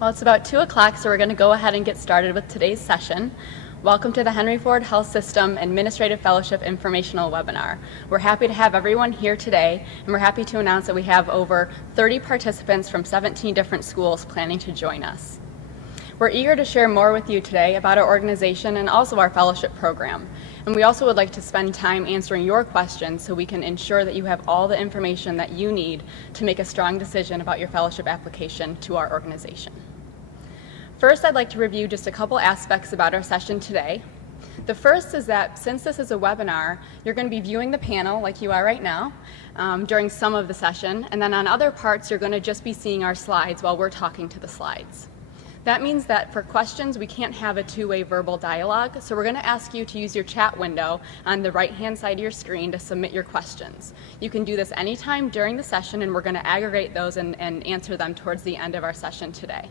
Well, it's about 2 o'clock, so we're going to go ahead and get started with today's session. Welcome to the Henry Ford Health System Administrative Fellowship Informational Webinar. We're happy to have everyone here today, and we're happy to announce that we have over 30 participants from 17 different schools planning to join us. We're eager to share more with you today about our organization and also our fellowship program. And we also would like to spend time answering your questions so we can ensure that you have all the information that you need to make a strong decision about your fellowship application to our organization. First, I'd like to review just a couple aspects about our session today. The first is that since this is a webinar, you're going to be viewing the panel like you are right now during some of the session, and then on other parts you're going to just be seeing our slides while we're talking to the slides. That means that for questions, we can't have a two-way verbal dialogue, so we're going to ask you to use your chat window on the right-hand side of your screen to submit your questions. You can do this anytime during the session, and we're going to aggregate those and answer them towards the end of our session today.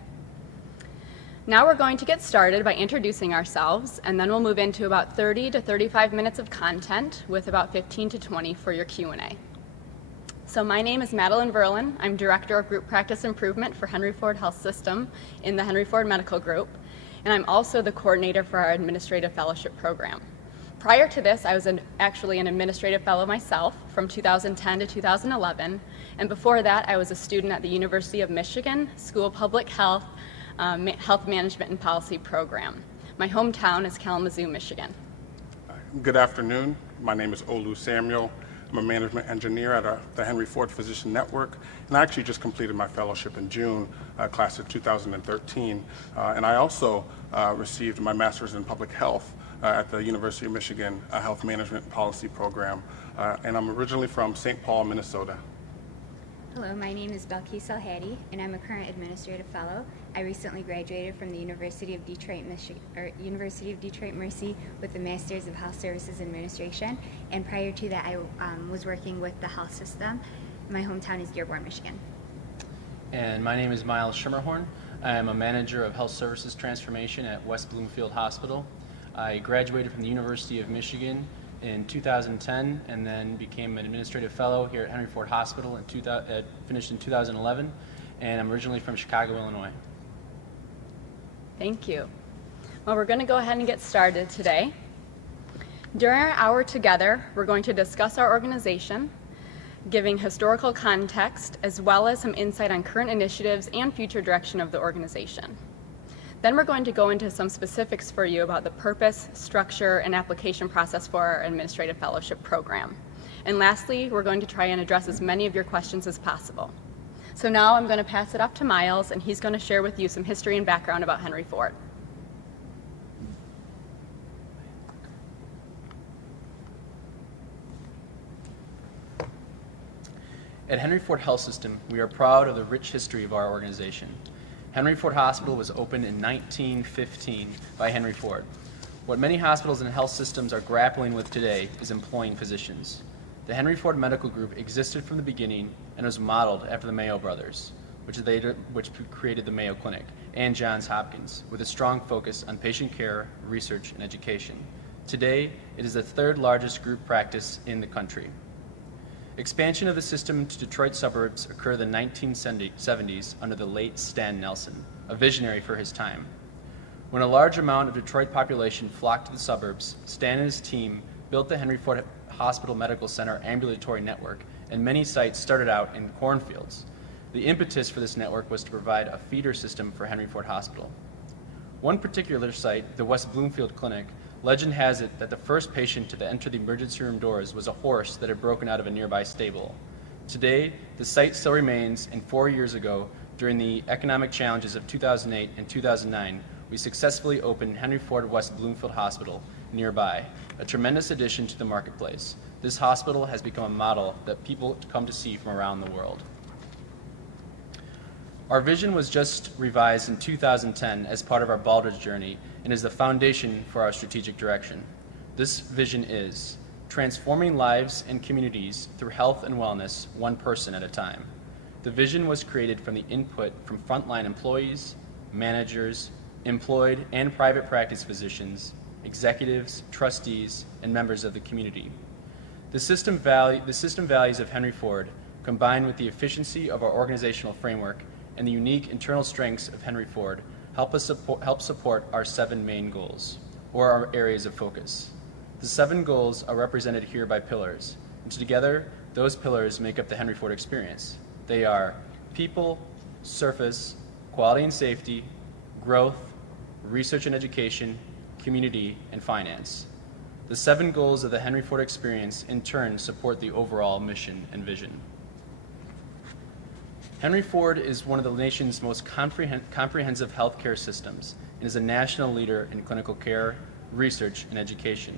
Now we're going to get started by introducing ourselves, and then we'll move into about 30 to 35 minutes of content with about 15 to 20 for your Q&A. So my name is Madeline Verlin. I'm Director of Group Practice Improvement for Henry Ford Health System in the Henry Ford Medical Group, and I'm also the coordinator for our Administrative Fellowship Program. Prior to this, I was actually an Administrative Fellow myself from 2010 to 2011, and before that, I was a student at the University of Michigan School of Public Health, Health Management and Policy Program. My hometown is Kalamazoo, Michigan. Good afternoon. My name is Olu Samuel. I'm a management engineer at the Henry Ford Physician Network, and I actually just completed my fellowship in June, class of 2013. And I also received my master's in public health at the University of Michigan Health Management Policy Program. And I'm originally from St. Paul, Minnesota. Hello, my name is Belkis Alhadi, and I'm a current administrative fellow. I recently graduated from the University of Detroit, Mercy with a Master's of Health Services Administration, and prior to that I was working with the health system. My hometown is Dearborn, Michigan. And my name is Miles Schimmerhorn. I am a manager of health services transformation at West Bloomfield Hospital. I graduated from the University of Michigan in 2010 and then became an administrative fellow here at Henry Ford Hospital and finished in 2011, and I'm originally from Chicago, Illinois. Thank you. Well, we're going to go ahead and get started today. During our hour together, we're going to discuss our organization, giving historical context as well as some insight on current initiatives and future direction of the organization. Then we're going to go into some specifics for you about the purpose, structure, and application process for our Administrative Fellowship Program. And lastly, we're going to try and address as many of your questions as possible. So now I'm going to pass it up to Miles, and he's going to share with you some history and background about Henry Ford. At Henry Ford Health System, we are proud of the rich history of our organization. Henry Ford Hospital was opened in 1915 by Henry Ford. What many hospitals and health systems are grappling with today is employing physicians. The Henry Ford Medical Group existed from the beginning and was modeled after the Mayo Brothers, which created the Mayo Clinic, and Johns Hopkins, with a strong focus on patient care, research, and education. Today, it is the third largest group practice in the country. Expansion of the system to Detroit suburbs occurred in the 1970s under the late Stan Nelson, a visionary for his time. When a large amount of Detroit population flocked to the suburbs, Stan and his team built the Henry Ford Hospital Medical Center ambulatory network, and many sites started out in cornfields. The impetus for this network was to provide a feeder system for Henry Ford Hospital. One particular site, the West Bloomfield Clinic, legend has it that the first patient to enter the emergency room doors was a horse that had broken out of a nearby stable. Today, the site still remains, and 4 years ago, during the economic challenges of 2008 and 2009, we successfully opened Henry Ford West Bloomfield Hospital nearby, a tremendous addition to the marketplace. This hospital has become a model that people come to see from around the world. Our vision was just revised in 2010 as part of our Baldrige journey and is the foundation for our strategic direction. This vision is transforming lives and communities through health and wellness, one person at a time. The vision was created from the input from frontline employees, managers, employed and private practice physicians, executives, trustees, and members of the community. The system values of Henry Ford, combined with the efficiency of our organizational framework and the unique internal strengths of Henry Ford help support our 7 main goals, or our areas of focus. The 7 goals are represented here by pillars, and together, those pillars make up the Henry Ford experience. They are people, surface, quality and safety, growth, research and education, community, and finance. The 7 goals of the Henry Ford experience in turn support the overall mission and vision. Henry Ford is one of the nation's most comprehensive healthcare systems and is a national leader in clinical care, research, and education.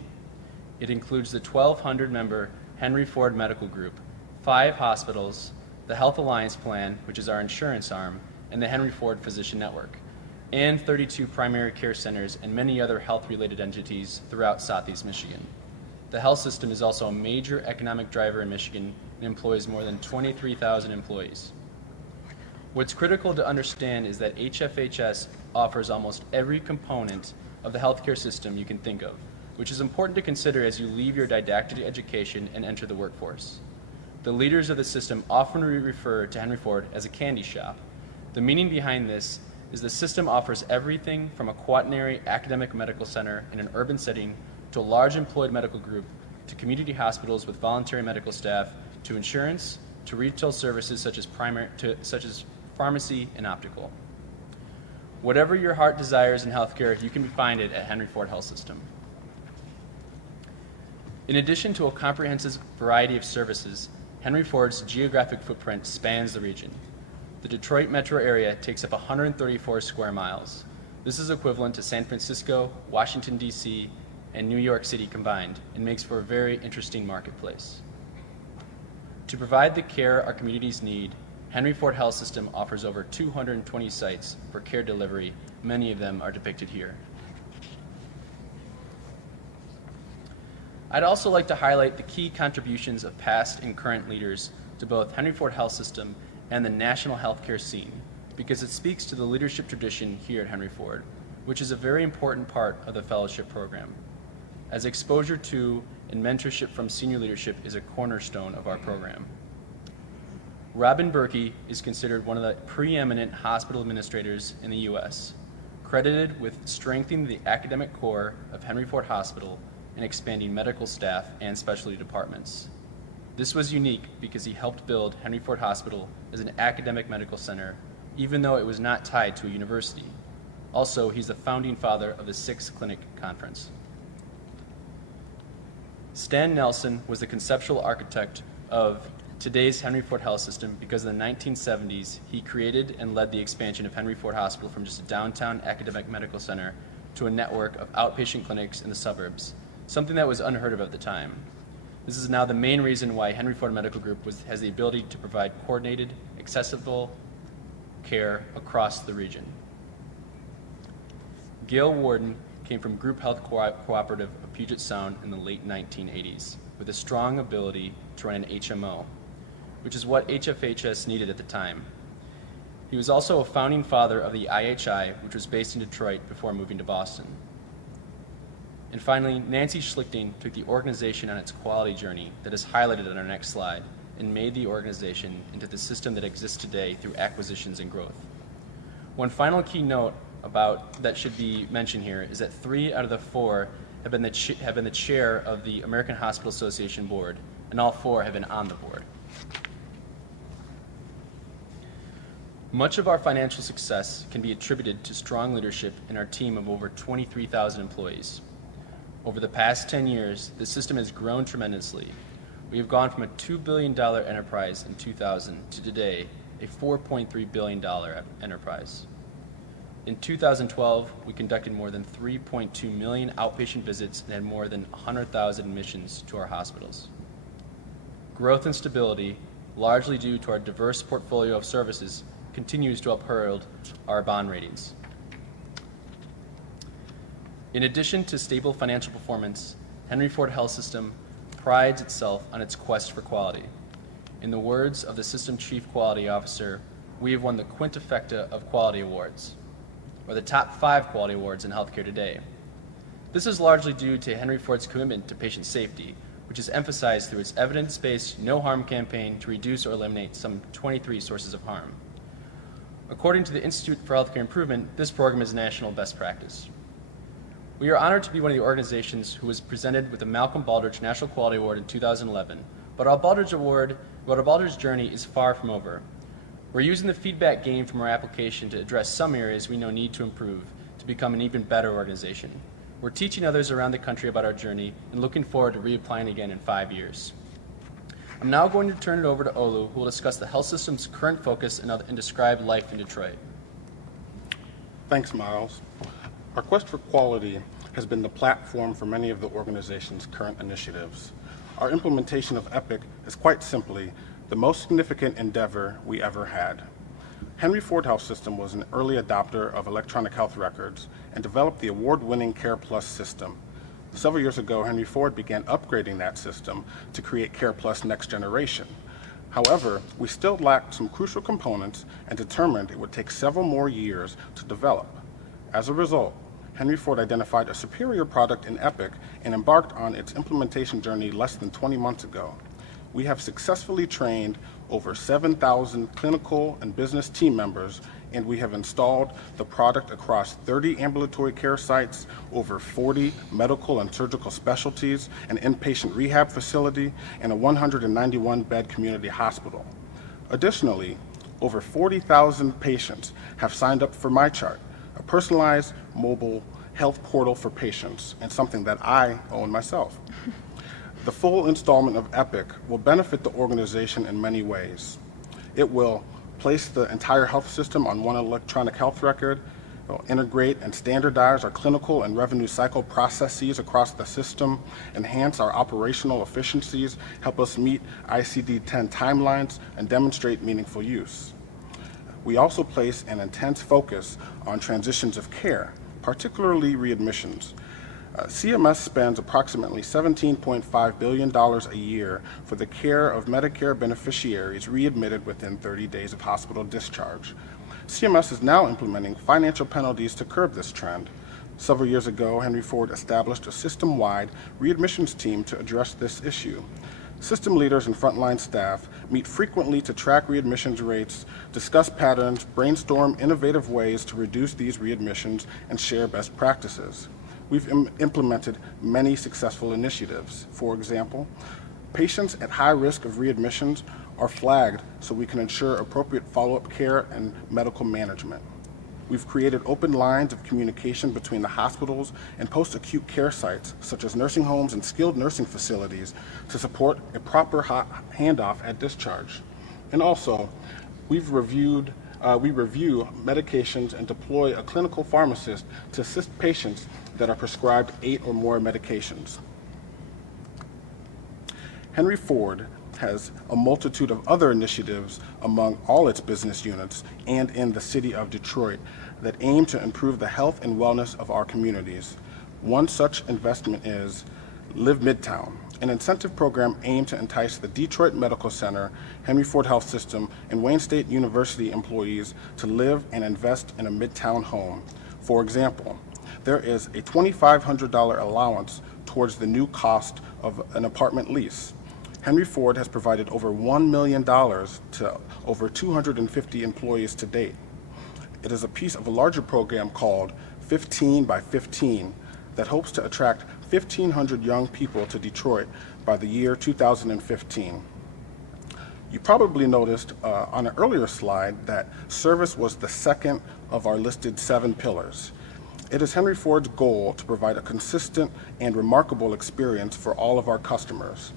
It includes the 1,200-member Henry Ford Medical Group, 5 hospitals, the Health Alliance Plan, which is our insurance arm, and the Henry Ford Physician Network, and 32 primary care centers and many other health-related entities throughout Southeast Michigan. The health system is also a major economic driver in Michigan and employs more than 23,000 employees. What's critical to understand is that HFHS offers almost every component of the healthcare system you can think of, which is important to consider as you leave your didactic education and enter the workforce. The leaders of the system often refer to Henry Ford as a candy shop. The meaning behind this is the system offers everything from a quaternary academic medical center in an urban setting to a large employed medical group to community hospitals with voluntary medical staff to insurance to retail services such as pharmacy and optical. Whatever your heart desires in healthcare, you can find it at Henry Ford Health System. In addition to a comprehensive variety of services, Henry Ford's geographic footprint spans the region. The Detroit metro area takes up 134 square miles. This is equivalent to San Francisco, Washington, D.C., and New York City combined, and makes for a very interesting marketplace. To provide the care our communities need, Henry Ford Health System offers over 220 sites for care delivery. Many of them are depicted here. I'd also like to highlight the key contributions of past and current leaders to both Henry Ford Health System and the national healthcare scene, because it speaks to the leadership tradition here at Henry Ford, which is a very important part of the fellowship program, as exposure to and mentorship from senior leadership is a cornerstone of our program. Robin Berkey is considered one of the preeminent hospital administrators in the U.S., credited with strengthening the academic core of Henry Ford Hospital and expanding medical staff and specialty departments. This was unique because he helped build Henry Ford Hospital as an academic medical center, even though it was not tied to a university. Also, he's the founding father of the 6th Clinic Conference. Stan Nelson was the conceptual architect of today's Henry Ford Health System because in the 1970s, he created and led the expansion of Henry Ford Hospital from just a downtown academic medical center to a network of outpatient clinics in the suburbs, something that was unheard of at the time. This is now the main reason why Henry Ford Medical Group has the ability to provide coordinated, accessible care across the region. Gail Warden came from Group Health Cooperative of Puget Sound in the late 1980s with a strong ability to run an HMO, which is what HFHS needed at the time. He was also a founding father of the IHI, which was based in Detroit before moving to Boston. And finally, Nancy Schlichting took the organization on its quality journey that is highlighted on our next slide and made the organization into the system that exists today through acquisitions and growth. One final key note that should be mentioned here is that 3 out of the 4 have been the chair of the American Hospital Association board, and all 4 have been on the board. Much of our financial success can be attributed to strong leadership in our team of over 23,000 employees. Over the past 10 years, the system has grown tremendously. We have gone from a $2 billion enterprise in 2000 to today, a $4.3 billion enterprise. In 2012, we conducted more than 3.2 million outpatient visits and had more than 100,000 admissions to our hospitals. Growth and stability, largely due to our diverse portfolio of services, continues to uphold our bond ratings. In addition to stable financial performance, Henry Ford Health System prides itself on its quest for quality. In the words of the System Chief Quality Officer, we have won the quintifecta of quality awards, or the top 5 quality awards in healthcare today. This is largely due to Henry Ford's commitment to patient safety, which is emphasized through its evidence-based no harm campaign to reduce or eliminate some 23 sources of harm. According to the Institute for Healthcare Improvement, this program is national best practice. We are honored to be one of the organizations who was presented with the Malcolm Baldrige National Quality Award in 2011, but our Baldrige journey is far from over. We're using the feedback gained from our application to address some areas we know need to improve to become an even better organization. We're teaching others around the country about our journey and looking forward to reapplying again in 5 years. I'm now going to turn it over to Olu, who will discuss the health system's current focus and describe life in Detroit. Thanks, Miles. Our quest for quality has been the platform for many of the organization's current initiatives. Our implementation of EPIC is quite simply the most significant endeavor we ever had. Henry Ford Health System was an early adopter of electronic health records and developed the award-winning Care Plus system. Several years ago, Henry Ford began upgrading that system to create Care Plus Next Generation. However, we still lacked some crucial components and determined it would take several more years to develop. As a result, Henry Ford identified a superior product in EPIC and embarked on its implementation journey less than 20 months ago. We have successfully trained over 7,000 clinical and business team members, and we have installed the product across 30 ambulatory care sites, over 40 medical and surgical specialties, an inpatient rehab facility, and a 191-bed community hospital. Additionally, over 40,000 patients have signed up for MyChart, a personalized mobile health portal for patients, and something that I own myself. The full installment of EPIC will benefit the organization in many ways. It will place the entire health system on one electronic health record. It will integrate and standardize our clinical and revenue cycle processes across the system, enhance our operational efficiencies, help us meet ICD-10 timelines, and demonstrate meaningful use. We also place an intense focus on transitions of care, particularly readmissions. CMS spends approximately $17.5 billion a year for the care of Medicare beneficiaries readmitted within 30 days of hospital discharge. CMS is now implementing financial penalties to curb this trend. Several years ago, Henry Ford established a system-wide readmissions team to address this issue. System leaders and frontline staff meet frequently to track readmissions rates, discuss patterns, brainstorm innovative ways to reduce these readmissions, and share best practices. We've implemented many successful initiatives. For example, patients at high risk of readmissions are flagged so we can ensure appropriate follow-up care and medical management. We've created open lines of communication between the hospitals and post-acute care sites, such as nursing homes and skilled nursing facilities, to support a proper handoff at discharge. And also, we review medications and deploy a clinical pharmacist to assist patients that are prescribed 8 or more medications. Henry Ford has a multitude of other initiatives among all its business units and in the city of Detroit that aim to improve the health and wellness of our communities. One such investment is Live Midtown, an incentive program aimed to entice the Detroit Medical Center, Henry Ford Health System, and Wayne State University employees to live and invest in a Midtown home. For example, there is a $2,500 allowance towards the new cost of an apartment lease. Henry Ford has provided over $1 million to over 250 employees to date. It is a piece of a larger program called 15 by 15 that hopes to attract 1,500 young people to Detroit by the year 2015. You probably noticed on an earlier slide that service was the second of our listed 7 pillars. It is Henry Ford's goal to provide a consistent and remarkable experience for all of our customers.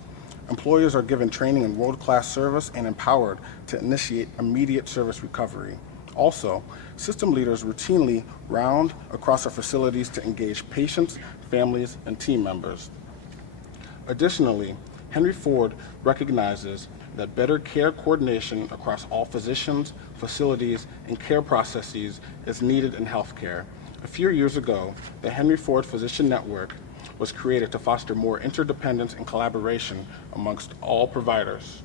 Employees are given training in world-class service and empowered to initiate immediate service recovery. Also, system leaders routinely round across our facilities to engage patients, families, and team members. Additionally, Henry Ford recognizes that better care coordination across all physicians, facilities, and care processes is needed in healthcare. A few years ago, the Henry Ford Physician Network was created to foster more interdependence and collaboration amongst all providers.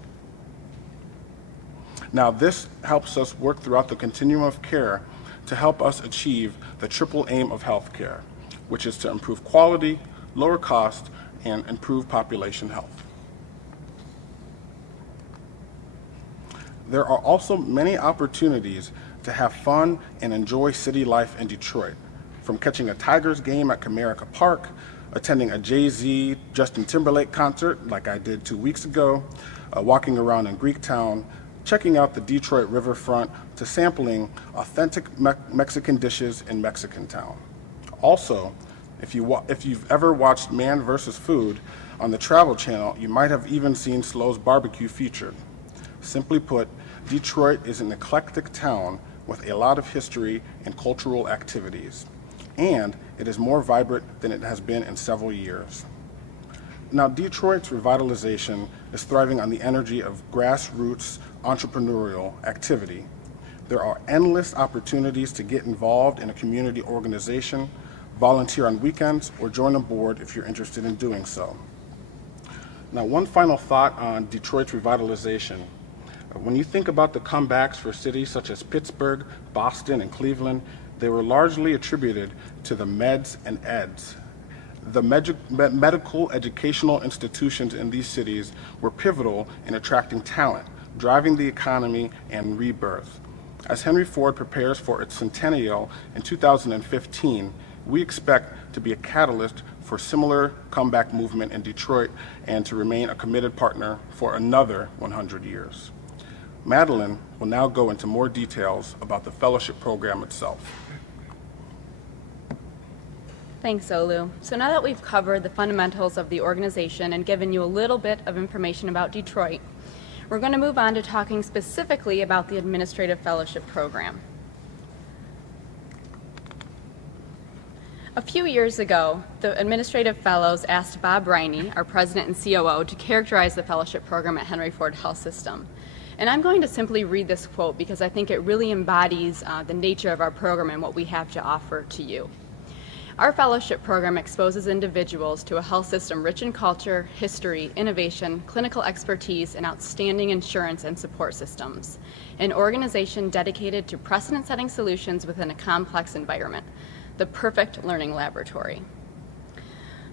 Now, this helps us work throughout the continuum of care to help us achieve the triple aim of healthcare, which is to improve quality, lower cost, and improve population health. There are also many opportunities to have fun and enjoy city life in Detroit, from catching a Tigers game at Comerica Park, attending a Jay-Z, Justin Timberlake concert like I did 2 weeks ago, walking around in Greektown, checking out the Detroit riverfront, to sampling authentic Mexican dishes in Mexican Town. Also, if you've ever watched Man vs. Food on the Travel Channel, you might have even seen Slo's Barbecue featured. Simply put, Detroit is an eclectic town with a lot of history and cultural activities, and it is more vibrant than it has been in several years. Now, Detroit's revitalization is thriving on the energy of grassroots entrepreneurial activity. There are endless opportunities to get involved in a community organization, volunteer on weekends, or join a board if you're interested in doing so. Now, one final thought on Detroit's revitalization. When you think about the comebacks for cities such as Pittsburgh, Boston, and Cleveland, they were largely attributed to the meds and eds. The medical educational institutions in these cities were pivotal in attracting talent, driving the economy, and rebirth. As Henry Ford prepares for its centennial in 2015, we expect to be a catalyst for similar comeback movement in Detroit and to remain a committed partner for another 100 years. Madeline will now go into more details about the fellowship program itself. Thanks, Olu. So now that we've covered the fundamentals of the organization and given you a little bit of information about Detroit, we're going to move on to talking specifically about the Administrative Fellowship Program. A few years ago, the Administrative Fellows asked Bob Riney, our President and COO, to characterize the fellowship program at Henry Ford Health System. And I'm going to simply read this quote because I think it really embodies the nature of our program and what we have to offer to you. Our fellowship program exposes individuals to a health system rich in culture, history, innovation, clinical expertise, and outstanding insurance and support systems. An organization dedicated to precedent-setting solutions within a complex environment. The perfect learning laboratory.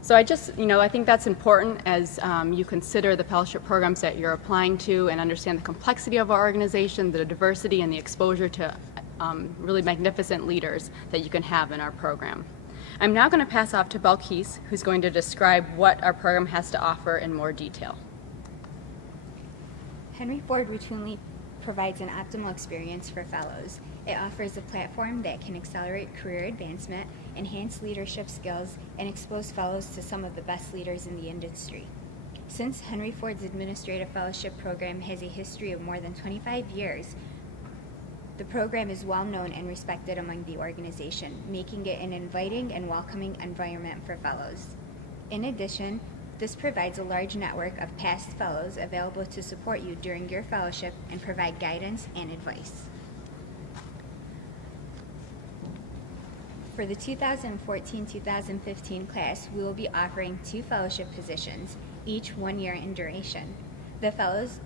So I think that's important as you consider the fellowship programs that you're applying to and understand the complexity of our organization, the diversity, and the exposure to really magnificent leaders that you can have in our program. I'm now going to pass off to Balkis, who's going to describe what our program has to offer in more detail. Henry Ford routinely provides an optimal experience for fellows. It offers a platform that can accelerate career advancement, enhance leadership skills, and expose fellows to some of the best leaders in the industry. Since Henry Ford's Administrative Fellowship Program has a history of more than 25 years, the program is well known and respected among the organization, making it an inviting and welcoming environment for fellows. In addition, this provides a large network of past fellows available to support you during your fellowship and provide guidance and advice. For the 2014-2015 class, we will be offering 2 fellowship positions, each 1 year in duration. The fellowships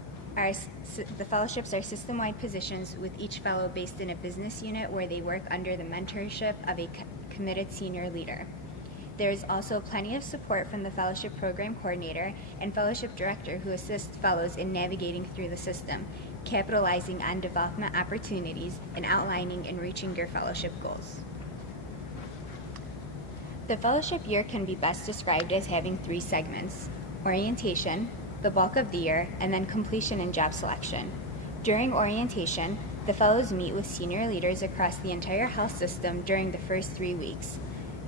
are system-wide positions with each fellow based in a business unit where they work under the mentorship of a committed senior leader. There is also plenty of support from the fellowship program coordinator and fellowship director who assist fellows in navigating through the system, capitalizing on development opportunities, and outlining and reaching your fellowship goals. The fellowship year can be best described as having 3 segments: orientation, the bulk of the year, and then completion and job selection. During orientation, the fellows meet with senior leaders across the entire health system during the first 3 weeks,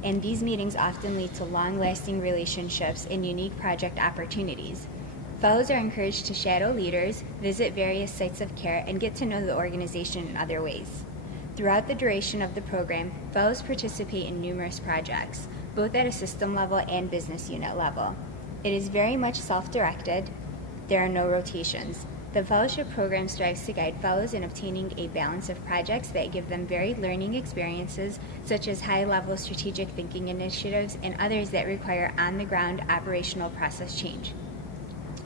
and these meetings often lead to long-lasting relationships and unique project opportunities. Fellows are encouraged to shadow leaders, visit various sites of care, and get to know the organization in other ways. Throughout the duration of the program, fellows participate in numerous projects, both at a system level and business unit level. It is very much self-directed. There are no rotations. The fellowship program strives to guide fellows in obtaining a balance of projects that give them varied learning experiences, such as high-level strategic thinking initiatives and others that require on-the-ground operational process change.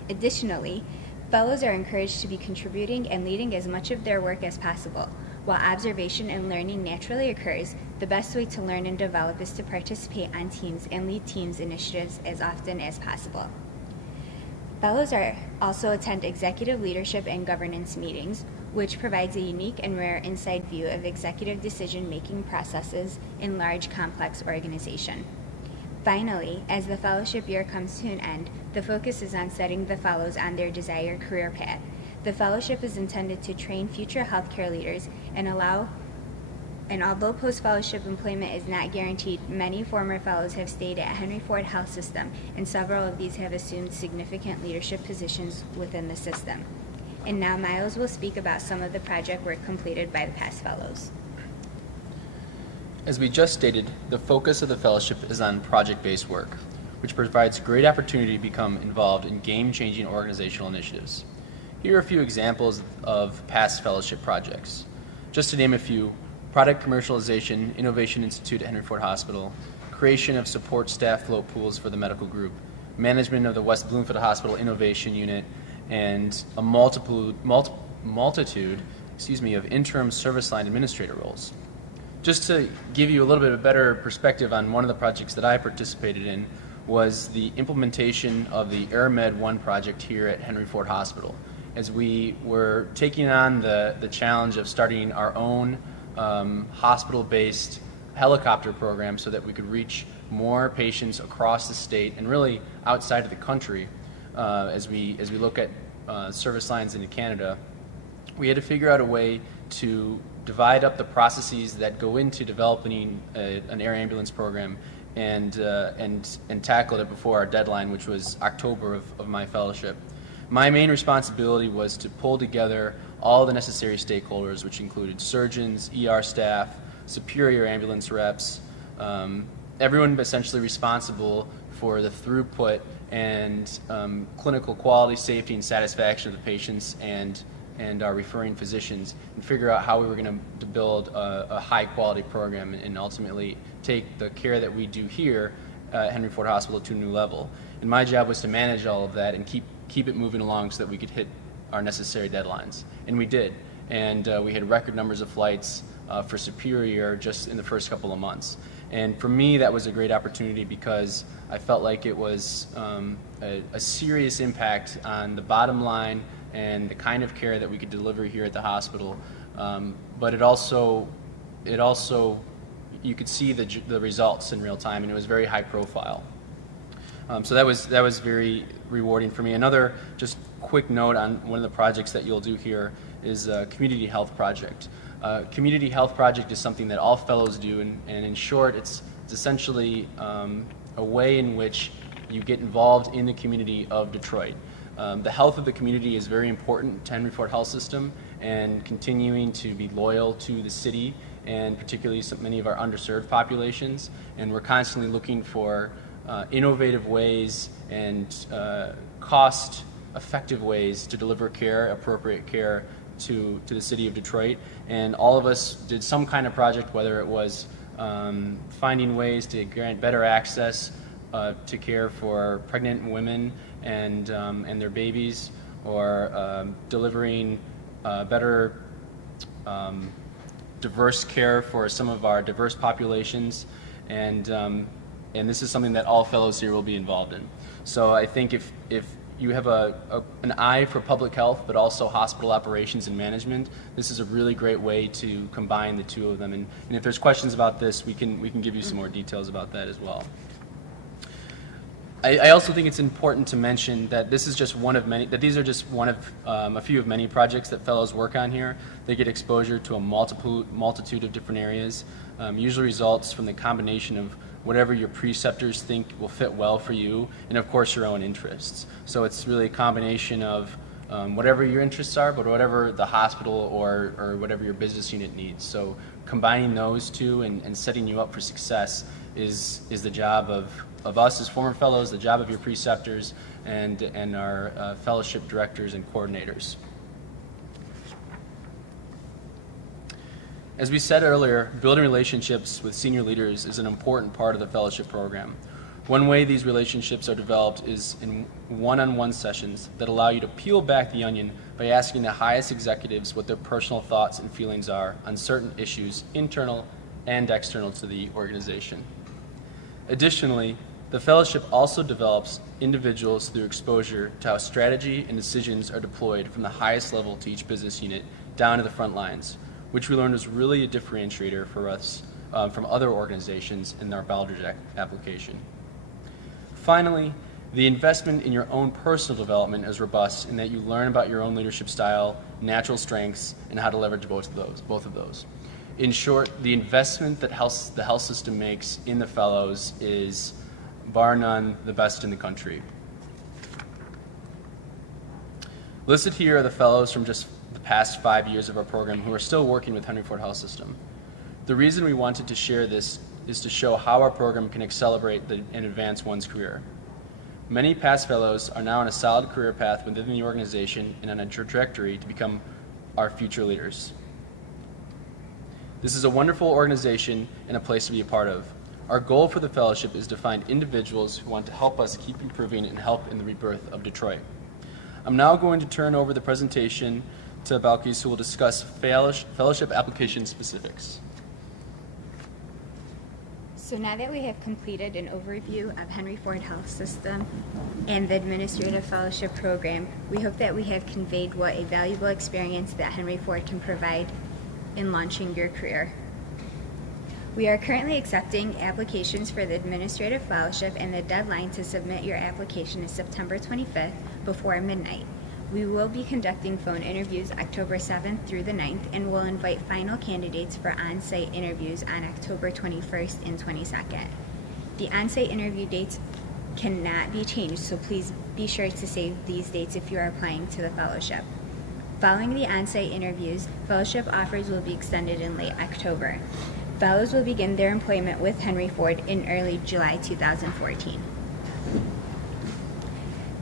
Additionally, fellows are encouraged to be contributing and leading as much of their work as possible. While observation and learning naturally occurs, the best way to learn and develop is to participate on teams and lead teams initiatives as often as possible. Fellows also attend executive leadership and governance meetings, which provides a unique and rare inside view of executive decision-making processes in large, complex organization. Finally, as the fellowship year comes to an end, the focus is on setting the fellows on their desired career path. The fellowship is intended to train future healthcare leaders and although post-fellowship employment is not guaranteed, many former fellows have stayed at Henry Ford Health System, and several of these have assumed significant leadership positions within the system. And now Miles will speak about some of the project work completed by the past fellows. As we just stated, the focus of the fellowship is on project-based work, which provides great opportunity to become involved in game-changing organizational initiatives. Here are a few examples of past fellowship projects. Just to name a few: product commercialization, Innovation Institute at Henry Ford Hospital, creation of support staff float pools for the medical group, management of the West Bloomfield Hospital Innovation Unit, and a multitude of interim service line administrator roles. Just to give you a little bit of a better perspective on one of the projects that I participated in was the implementation of the AirMed 1 project here at Henry Ford Hospital, as we were taking on the challenge of starting our own hospital-based helicopter program so that we could reach more patients across the state and really outside of the country. As we look at service lines into Canada, we had to figure out a way to divide up the processes that go into developing an air ambulance program and tackle it before our deadline, which was October of my fellowship. My main responsibility was to pull together all the necessary stakeholders, which included surgeons, ER staff, superior ambulance reps, everyone essentially responsible for the throughput and clinical quality, safety, and satisfaction of the patients and our referring physicians, and figure out how we were going to build a high-quality program and ultimately take the care that we do here at Henry Ford Hospital to a new level. And my job was to manage all of that and keep it moving along so that we could hit our necessary deadlines. And we did. And we had record numbers of flights for Superior just in the first couple of months. And for me, that was a great opportunity because I felt like it was a serious impact on the bottom line and the kind of care that we could deliver here at the hospital. But it also, you could see the results in real time, and it was very high profile. So that was very rewarding for me. Another just quick note on one of the projects that you'll do here is a community health project. Community health project is something that all fellows do, and in short, it's essentially a way in which you get involved in the community of Detroit. The health of the community is very important to Henry Ford Health System, and continuing to be loyal to the city, and particularly many of our underserved populations. And we're constantly looking for innovative ways and cost-effective ways to deliver care, appropriate care, to the city of Detroit. And all of us did some kind of project, whether it was finding ways to grant better access to care for pregnant women and their babies, or delivering better diverse care for some of our diverse populations, and this is something that all fellows here will be involved in. So I think if you have an eye for public health, but also hospital operations and management, this is a really great way to combine the two of them. And if there's questions about this, we can give you some more details about that as well. I also think it's important to mention that this is just one of many, that these are just one of a few of many projects that fellows work on here. They get exposure to a multitude of different areas, usually results from the combination of whatever your preceptors think will fit well for you, and of course your own interests. So it's really a combination of whatever your interests are, but whatever the hospital or whatever your business unit needs. So combining those two and setting you up for success is the job of us as former fellows, the job of your preceptors, and our fellowship directors and coordinators. As we said earlier, building relationships with senior leaders is an important part of the fellowship program. One way these relationships are developed is in one-on-one sessions that allow you to peel back the onion by asking the highest executives what their personal thoughts and feelings are on certain issues, internal and external to the organization. Additionally, The fellowship also develops individuals through exposure to how strategy and decisions are deployed from the highest level to each business unit down to the front lines, which we learned was really a differentiator for us from other organizations in our Baldrige application. Finally, the investment in your own personal development is robust in that you learn about your own leadership style, natural strengths, and how to leverage both of those. In short, the investment that the health system makes in the fellows is, bar none, the best in the country. Listed here are the fellows from just the past 5 years of our program who are still working with Henry Ford Health System. The reason we wanted to share this is to show how our program can accelerate and advance one's career. Many past fellows are now on a solid career path within the organization and on a trajectory to become our future leaders. This is a wonderful organization and a place to be a part of. Our goal for the fellowship is to find individuals who want to help us keep improving and help in the rebirth of Detroit. I'm now going to turn over the presentation to Balkis, who will discuss fellowship application specifics. So now that we have completed an overview of Henry Ford Health System and the Administrative Fellowship Program, we hope that we have conveyed what a valuable experience that Henry Ford can provide in launching your career. We are currently accepting applications for the Administrative Fellowship, and the deadline to submit your application is September 25th before midnight. We will be conducting phone interviews October 7th through the 9th, and will invite final candidates for on-site interviews on October 21st and 22nd. The on-site interview dates cannot be changed, so please be sure to save these dates if you are applying to the fellowship. Following the on-site interviews, fellowship offers will be extended in late October. Fellows will begin their employment with Henry Ford in early July 2014.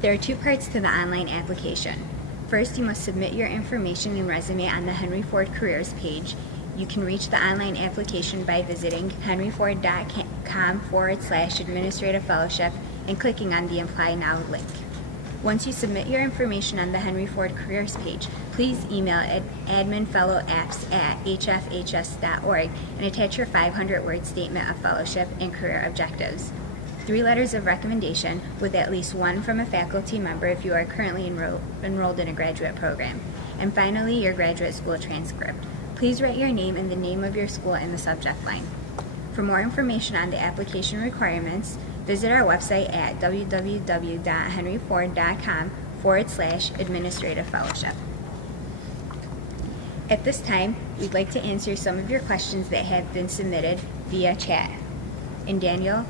There are two parts to the online application. First, you must submit your information and resume on the Henry Ford Careers page. You can reach the online application by visiting henryford.com/administrative fellowship and clicking on the Apply Now link. Once you submit your information on the Henry Ford Careers page, please email adminfellowapps@hfhs.org and attach your 500-word statement of fellowship and career objectives. 3 letters of recommendation, with at least one from a faculty member if you are currently enrolled in a graduate program. And finally, your graduate school transcript. Please write your name and the name of your school in the subject line. For more information on the application requirements, visit our website at www.henryford.com/administrative fellowship. At this time, we'd like to answer some of your questions that have been submitted via chat. And Daniel,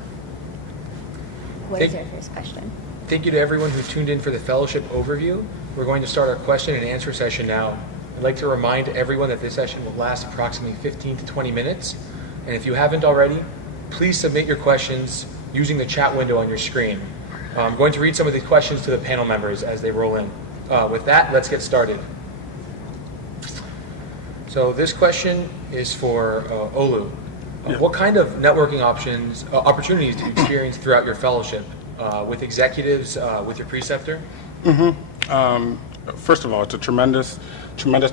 what is our first question? Thank you to everyone who tuned in for the fellowship overview. We're going to start our question and answer session now. I'd like to remind everyone that this session will last approximately 15 to 20 minutes. And if you haven't already, please submit your questions using the chat window on your screen. I'm going to read some of these questions to the panel members as they roll in. With that, let's get started. So this question is for Olu. What kind of networking opportunities do you experience throughout your fellowship with executives, with your preceptor? First of all, it's a tremendous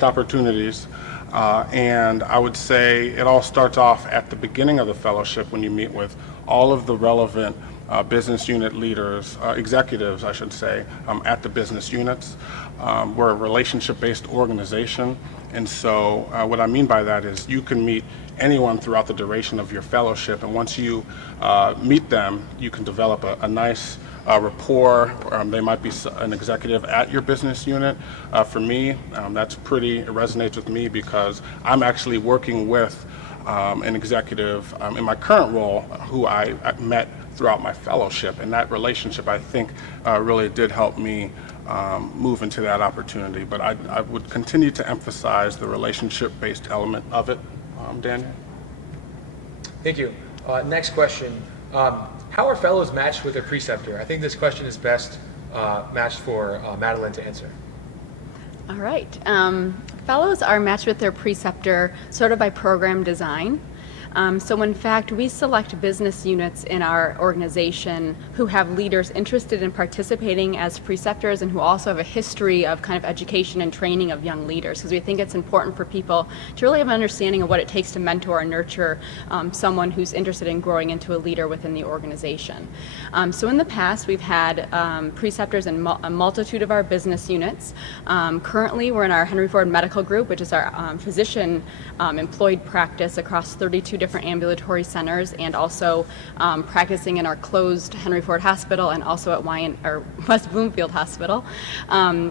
opportunities. And I would say it all starts off at the beginning of the fellowship when you meet with all of the relevant business unit leaders, executives, I should say, at the business units. We're a relationship-based organization, and so what I mean by that is you can meet anyone throughout the duration of your fellowship, and once you meet them, you can develop a nice rapport. They might be an executive at your business unit. For me, it resonates with me because I'm actually working with an executive in my current role who I met throughout my fellowship, and that relationship, I think, really did help me move into that opportunity. But I would continue to emphasize the relationship-based element of it. Daniel? Thank you. Next question. How are fellows matched with their preceptor? I think this question is best matched for Madeline to answer. All right. Fellows are matched with their preceptor sort of by program design. So in fact, we select business units in our organization who have leaders interested in participating as preceptors and who also have a history of kind of education and training of young leaders, because we think it's important for people to really have an understanding of what it takes to mentor and nurture someone who's interested in growing into a leader within the organization. So in the past, we've had preceptors in a multitude of our business units. Currently, we're in our Henry Ford Medical Group, which is our physician employed practice across 32 different ambulatory centers, and also practicing in our closed Henry Ford Hospital and also at West Bloomfield Hospital.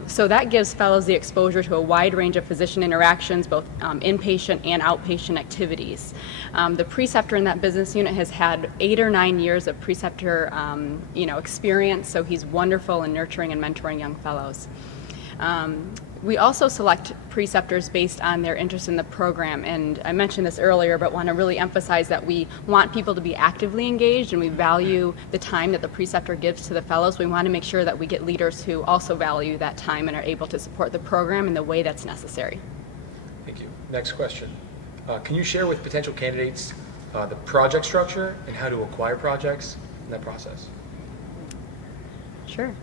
So that gives fellows the exposure to a wide range of physician interactions, both inpatient and outpatient activities. The preceptor in that business unit has had 8 or 9 years of preceptor experience, so he's wonderful in nurturing and mentoring young fellows. We also select preceptors based on their interest in the program, and I mentioned this earlier, but want to really emphasize that we want people to be actively engaged, and we value the time that the preceptor gives to the fellows. We want to make sure that we get leaders who also value that time and are able to support the program in the way that's necessary. Thank you. Next question. Can you share with potential candidates the project structure and how to acquire projects in that process? Sure.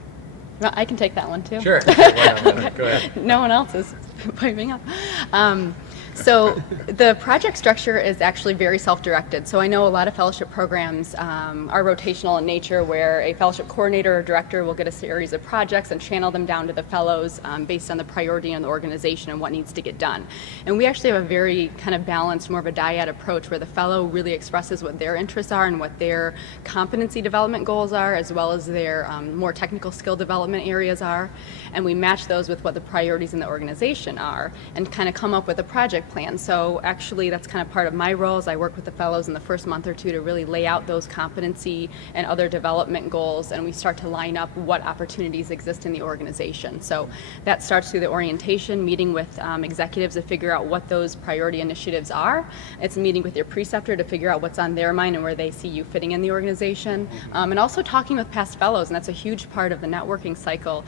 Well, I can take that one too. Sure. Why not? Go ahead. No one else is piping up. So the project structure is actually very self-directed. So I know a lot of fellowship programs are rotational in nature, where a fellowship coordinator or director will get a series of projects and channel them down to the fellows based on the priority in the organization and what needs to get done. And we actually have a very kind of balanced, more of a dyad approach, where the fellow really expresses what their interests are and what their competency development goals are, as well as their more technical skill development areas are. And we match those with what the priorities in the organization are and kind of come up with a project plan. So actually that's kind of part of my role, as I work with the fellows in the first month or two to really lay out those competency and other development goals, and we start to line up what opportunities exist in the organization. So that starts through the orientation, meeting with executives to figure out what those priority initiatives are. It's meeting with your preceptor to figure out what's on their mind and where they see you fitting in the organization, and also talking with past fellows, and that's a huge part of the networking cycle,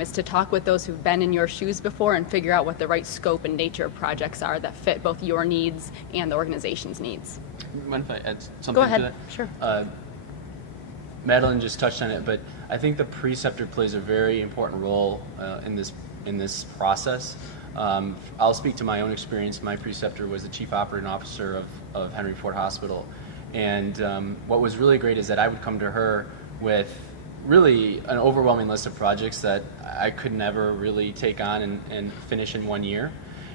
is to talk with those who've been in your shoes before and figure out what the right scope and nature of projects are that fit both your needs and the organization's needs. Mind if I add something Go ahead. to that? Sure. Madeline just touched on it, but I think the preceptor plays a very important role in this process. I'll speak to my own experience. My preceptor was the chief operating officer of Henry Ford Hospital, and what was really great is that I would come to her with really an overwhelming list of projects that I could never really take on and finish in 1 year.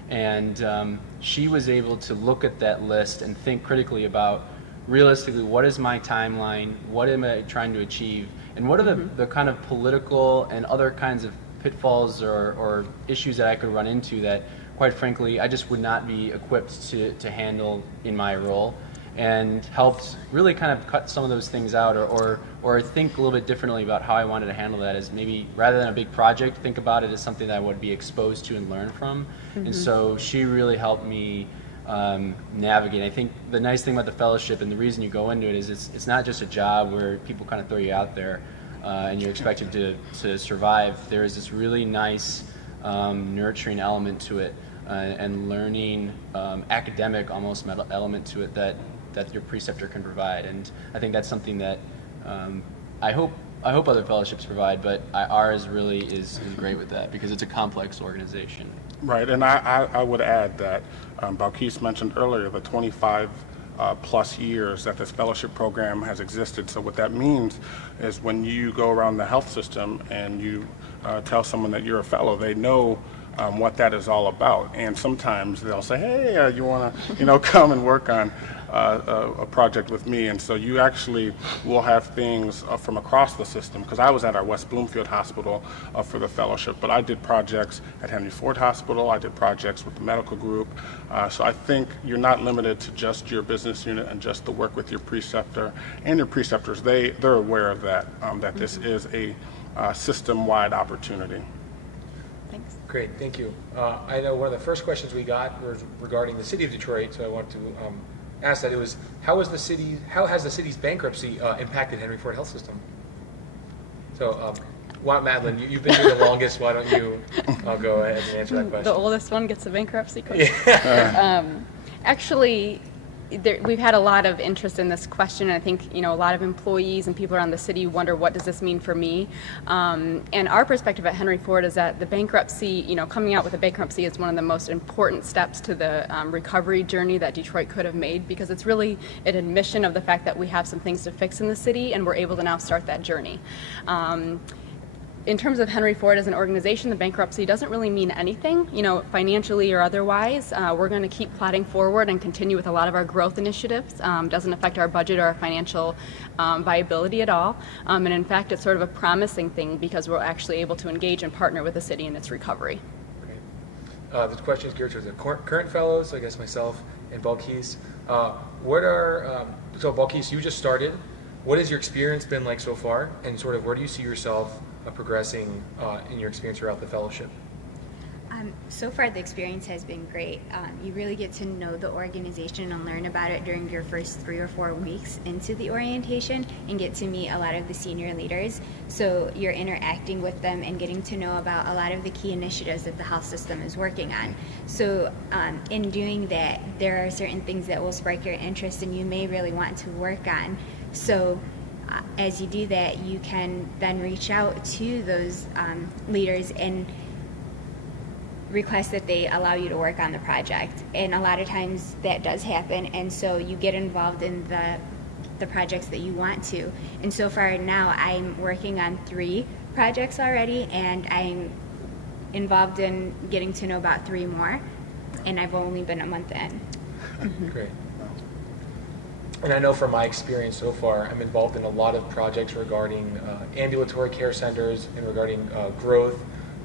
And she was able to look at that list and think critically about, realistically, what is my timeline, what am I trying to achieve, and what are the kind of political and other kinds of pitfalls or issues that I could run into that, quite frankly, I just would not be equipped to handle in my role, and helped really kind of cut some of those things out, or think a little bit differently about how I wanted to handle that, as maybe rather than a big project, think about it as something that I would be exposed to and learn from. And so she really helped me navigate. I think the nice thing about the fellowship, and the reason you go into it, is it's not just a job where people kind of throw you out there and you're expected to survive. There is this really nice nurturing element to it, and learning academic almost element to it that your preceptor can provide. And I think that's something that I hope other fellowships provide, but ours really is great with that, because it's a complex organization. Right, and I would add that Balkis mentioned earlier the 25 plus years that this fellowship program has existed. So what that means is when you go around the health system and you tell someone that you're a fellow, they know what that is all about. And sometimes they'll say, hey, you want to come and work on a project with me. And so you actually will have things from across the system, because I was at our West Bloomfield Hospital for the fellowship, but I did projects at Henry Ford Hospital, I did projects with the medical group. So I think you're not limited to just your business unit and just the work with your preceptor. And your preceptors, they're aware of that, that this is a system-wide opportunity. Thanks. Great, thank you. I know one of the first questions we got was regarding the city of Detroit, so I want to ask that. It was, how has the city's bankruptcy impacted Henry Ford Health System? So, Madeline, you've been here the longest. Why don't you go ahead and answer that question? The oldest one gets a bankruptcy question. Yeah. Actually, we've had a lot of interest in this question, and I think a lot of employees and people around the city wonder, what does this mean for me? And our perspective at Henry Ford is that the bankruptcy, coming out with a bankruptcy is one of the most important steps to the recovery journey that Detroit could have made, because it's really an admission of the fact that we have some things to fix in the city, and we're able to now start that journey. In terms of Henry Ford as an organization, the bankruptcy doesn't really mean anything, financially or otherwise. We're going to keep plodding forward and continue with a lot of our growth initiatives. Doesn't affect our budget or our financial viability at all. And in fact, it's sort of a promising thing, because we're actually able to engage and partner with the city in its recovery. Great. The question is geared towards the current fellows, so I guess myself and Balkis. So Balkis, you just started. What has your experience been like so far, and sort of where do you see yourself progressing in your experience throughout the fellowship? So far, the experience has been great. You really get to know the organization and learn about it during your first 3 or 4 weeks into the orientation, and get to meet a lot of the senior leaders. So you're interacting with them and getting to know about a lot of the key initiatives that the health system is working on. So in doing that, there are certain things that will spark your interest and you may really want to work on. So as you do that, you can then reach out to those leaders and request that they allow you to work on the project. And a lot of times that does happen, and so you get involved in the projects that you want to. And so far now, I'm working on 3 projects already, and I'm involved in getting to know about 3 more, and I've only been a month in. Great. And I know from my experience so far, I'm involved in a lot of projects regarding ambulatory care centers and regarding growth,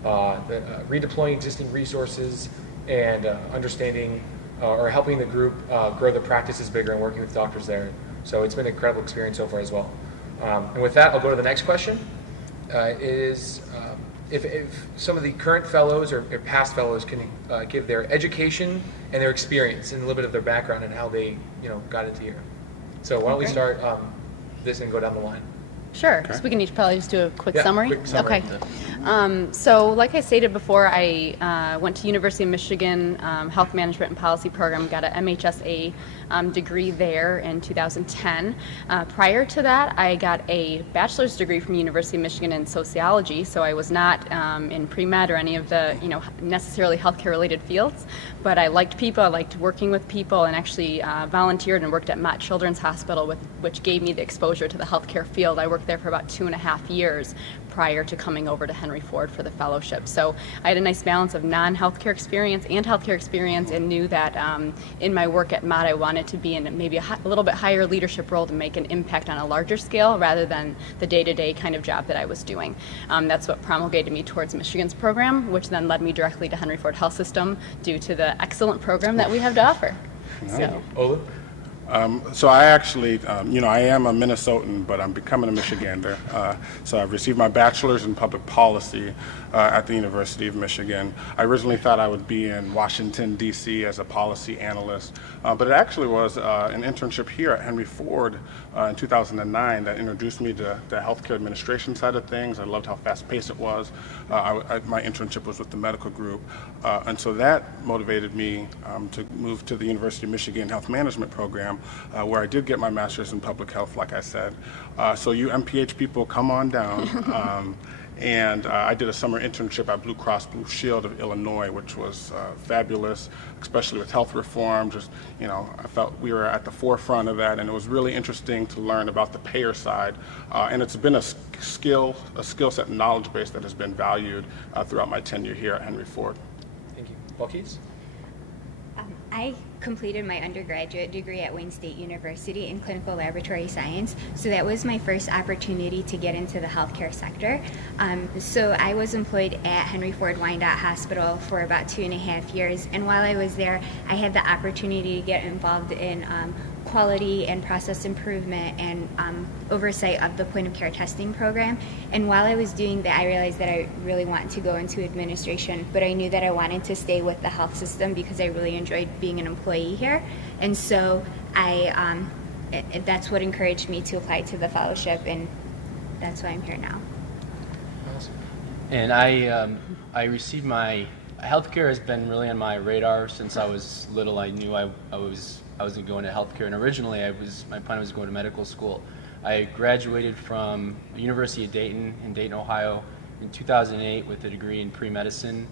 redeploying existing resources, and understanding or helping the group grow the practices bigger and working with doctors there. So it's been an incredible experience so far as well. And with that, I'll go to the next question. If some of the current fellows or past fellows can give their education and their experience and a little bit of their background and how they got into here. So why don't we start this and go down the line? Sure. So we can each probably just do a quick summary. Quick summary. Okay. So like I stated before, I went to University of Michigan Health Management and Policy Program, got an MHSA degree there in 2010. Prior to that, I got a bachelor's degree from University of Michigan in sociology, so I was not in pre-med or any of the necessarily healthcare related fields, but I liked people, I liked working with people, and actually volunteered and worked at Mott Children's Hospital, which gave me the exposure to the healthcare field. I worked there for about 2.5 years prior to coming over to Henry Ford for the fellowship. So I had a nice balance of non-healthcare experience and healthcare experience, and knew that in my work at Mott I wanted to be in maybe a little bit higher leadership role to make an impact on a larger scale rather than the day-to-day kind of job that I was doing. That's what promulgated me towards Michigan's program, which then led me directly to Henry Ford Health System due to the excellent program that we have to offer. So. Ola? So I actually, I am a Minnesotan, but I'm becoming a Michigander. So I've received my bachelor's in public policy at the University of Michigan. I originally thought I would be in Washington, D.C. as a policy analyst, but it actually was an internship here at Henry Ford in 2009 that introduced me to the healthcare administration side of things. I loved how fast-paced it was. My internship was with the medical group, and so that motivated me to move to the University of Michigan Health Management Program, where I did get my master's in public health, like I said. So you MPH people, come on down. And I did a summer internship at Blue Cross Blue Shield of Illinois, which was fabulous, especially with health reform. Just, I felt we were at the forefront of that, and it was really interesting to learn about the payer side. And it's been a skill set and knowledge base that has been valued throughout my tenure here at Henry Ford. Thank you. Balkis? I completed my undergraduate degree at Wayne State University in clinical laboratory science, so that was my first opportunity to get into the healthcare sector. So I was employed at Henry Ford Wyandotte Hospital for about 2.5 years, and while I was there, I had the opportunity to get involved in quality and process improvement and oversight of the point of care testing program. And while I was doing that, I realized that I really wanted to go into administration, but I knew that I wanted to stay with the health system because I really enjoyed being an employee here. And so that's what encouraged me to apply to the fellowship, and that's why I'm here now. Awesome. And I received my healthcare has been really on my radar since I was little. I knew I was going to go into healthcare, and originally my plan was to go to medical school. I graduated from the University of Dayton in Dayton, Ohio in 2008 with a degree in pre-medicine.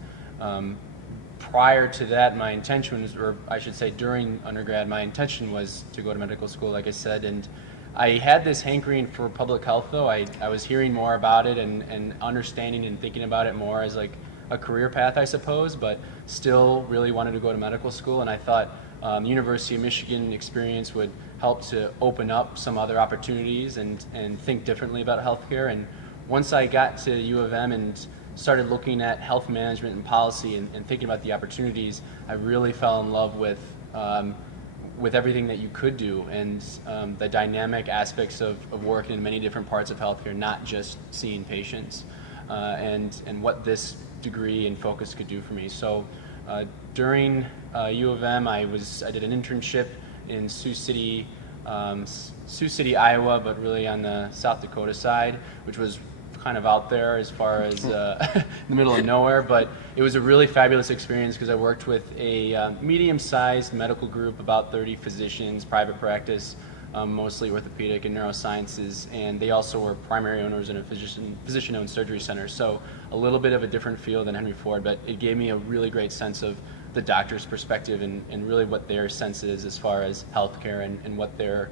Prior to that, my intention was, or I should say during undergrad, my intention was to go to medical school, like I said, and I had this hankering for public health, though. I was hearing more about it and understanding and thinking about it more as like a career path, I suppose, but still really wanted to go to medical school, and I thought the University of Michigan experience would help to open up some other opportunities and think differently about healthcare. And once I got to U of M and started looking at health management and policy and thinking about the opportunities, I really fell in love with everything that you could do and the dynamic aspects of working in many different parts of healthcare, not just seeing patients, and what this degree and focus could do for me. So during U of M, I did an internship in Sioux City, Iowa, but really on the South Dakota side, which was kind of out there as far as the middle of nowhere, but it was a really fabulous experience because I worked with a medium-sized medical group, about 30 physicians, private practice, mostly orthopedic and neurosciences, and they also were primary owners in a physician-owned surgery center. So a little bit of a different field than Henry Ford, but it gave me a really great sense of the doctor's perspective and really what their sense is as far as healthcare and what their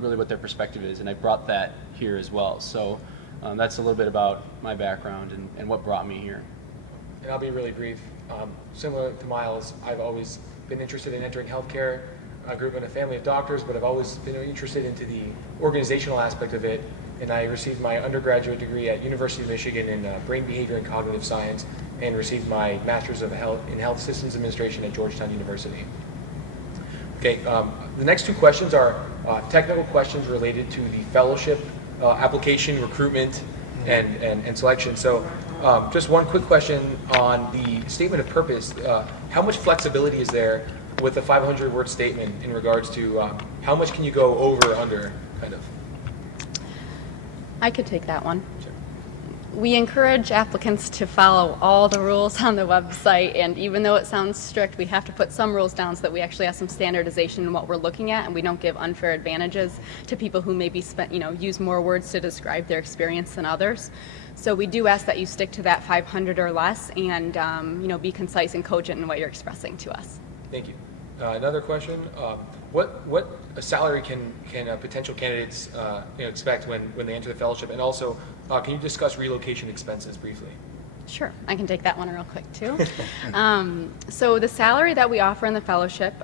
really what their perspective is, and I brought that here as well. So that's a little bit about my background and what brought me here. And I'll be really brief. Similar to Miles, I've always been interested in entering healthcare. I grew up in a family of doctors, but I've always been interested into the organizational aspect of it. And I received my undergraduate degree at University of Michigan in brain behavior and cognitive science, and received my master's in health systems administration at Georgetown University. Okay, the next two questions are technical questions related to the fellowship application, recruitment, and selection. So just one quick question on the statement of purpose. How much flexibility is there with a 500-word statement in regards to how much can you go over or under, kind of? I could take that one. Sure. We encourage applicants to follow all the rules on the website, and even though it sounds strict, we have to put some rules down so that we actually have some standardization in what we're looking at, and we don't give unfair advantages to people who maybe use more words to describe their experience than others. So we do ask that you stick to that 500 or less, and be concise and cogent in what you're expressing to us. Thank you. Another question: what salary can potential candidates expect when they enter the fellowship? And also, can you discuss relocation expenses briefly? Sure, I can take that one real quick too. So the salary that we offer in the fellowship